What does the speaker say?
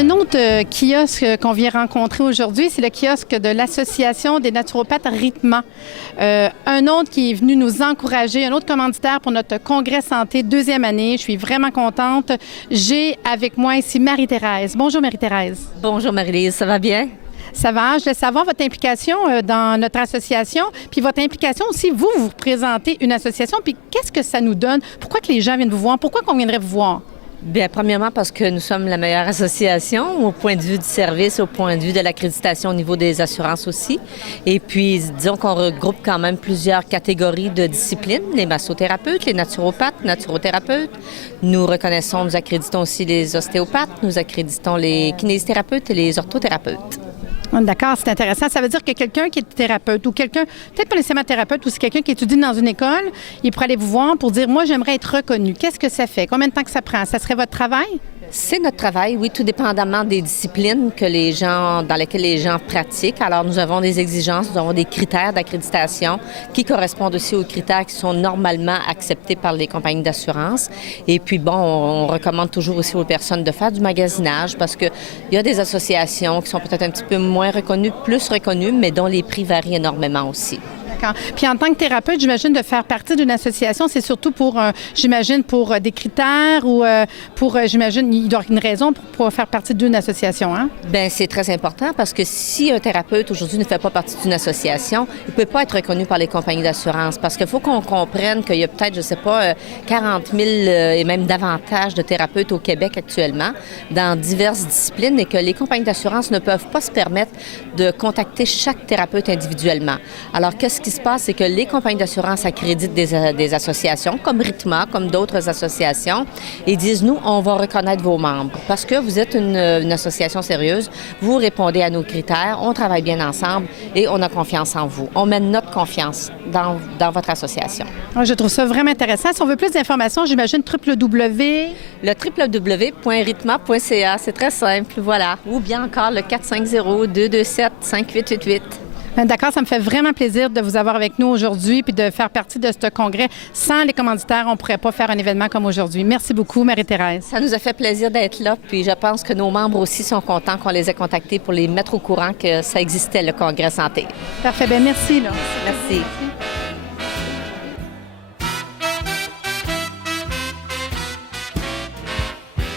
Un autre kiosque qu'on vient rencontrer aujourd'hui, c'est le kiosque de l'Association des naturopathes Rhythma. Un autre qui est venu nous encourager, un autre commanditaire pour notre congrès santé deuxième année. Je suis vraiment contente. J'ai avec moi ici Marie-Thérèse. Bonjour Marie-Thérèse. Bonjour Marie-Lise, ça va bien? Ça va. Je voulais savoir votre implication dans notre association, puis votre implication aussi, vous représentez une association, puis qu'est-ce que ça nous donne? Pourquoi que les gens viennent vous voir? Pourquoi qu'on viendrait vous voir? Bien, premièrement, parce que nous sommes la meilleure association au point de vue du service, au point de vue de l'accréditation au niveau des assurances aussi. Et puis, disons qu'on regroupe quand même plusieurs catégories de disciplines, les massothérapeutes, les naturopathes, naturothérapeutes. Nous reconnaissons, nous accréditons aussi les ostéopathes, nous accréditons les kinésithérapeutes et les orthothérapeutes. D'accord, c'est intéressant. Ça veut dire que quelqu'un qui est thérapeute ou quelqu'un, peut-être pas nécessairement thérapeute, ou c'est quelqu'un qui étudie dans une école, il pourrait aller vous voir pour dire, moi, j'aimerais être reconnu. Qu'est-ce que ça fait? Combien de temps que ça prend? Ça serait votre travail? C'est notre travail, oui, tout dépendamment des disciplines dans lesquelles les gens pratiquent. Alors, nous avons des exigences, nous avons des critères d'accréditation qui correspondent aussi aux critères qui sont normalement acceptés par les compagnies d'assurance. Et puis, bon, on recommande toujours aussi aux personnes de faire du magasinage parce qu'il y a des associations qui sont peut-être un petit peu moins reconnues, plus reconnues, mais dont les prix varient énormément aussi. D'accord. Puis en tant que thérapeute, j'imagine de faire partie d'une association, c'est surtout pour, pour des critères ou j'imagine, il doit y avoir une raison pour faire partie d'une association, hein? Bien, c'est très important parce que si un thérapeute aujourd'hui ne fait pas partie d'une association, il ne peut pas être reconnu par les compagnies d'assurance parce qu'il faut qu'on comprenne qu'il y a peut-être, je ne sais pas, 40 000 et même davantage de thérapeutes au Québec actuellement dans diverses disciplines et que les compagnies d'assurance ne peuvent pas se permettre de contacter chaque thérapeute individuellement. Alors, qu'est-ce qui se passe, c'est que les compagnies d'assurance accréditent des associations comme Rhythma, comme d'autres associations, et disent, nous, on va reconnaître vos membres. Parce que vous êtes une association sérieuse, vous répondez à nos critères, on travaille bien ensemble et on a confiance en vous. On met notre confiance dans votre association. Je trouve ça vraiment intéressant. Si on veut plus d'informations, j'imagine www. Le www.rhythma.ca, c'est très simple, voilà. Ou bien encore le 450-227-5888. D'accord, ça me fait vraiment plaisir de vous avoir avec nous aujourd'hui puis de faire partie de ce congrès. Sans les commanditaires, on ne pourrait pas faire un événement comme aujourd'hui. Merci beaucoup, Marie-Thérèse. Ça nous a fait plaisir d'être là, puis je pense que nos membres aussi sont contents qu'on les ait contactés pour les mettre au courant que ça existait, le congrès santé. Parfait, bien merci. Là. Merci.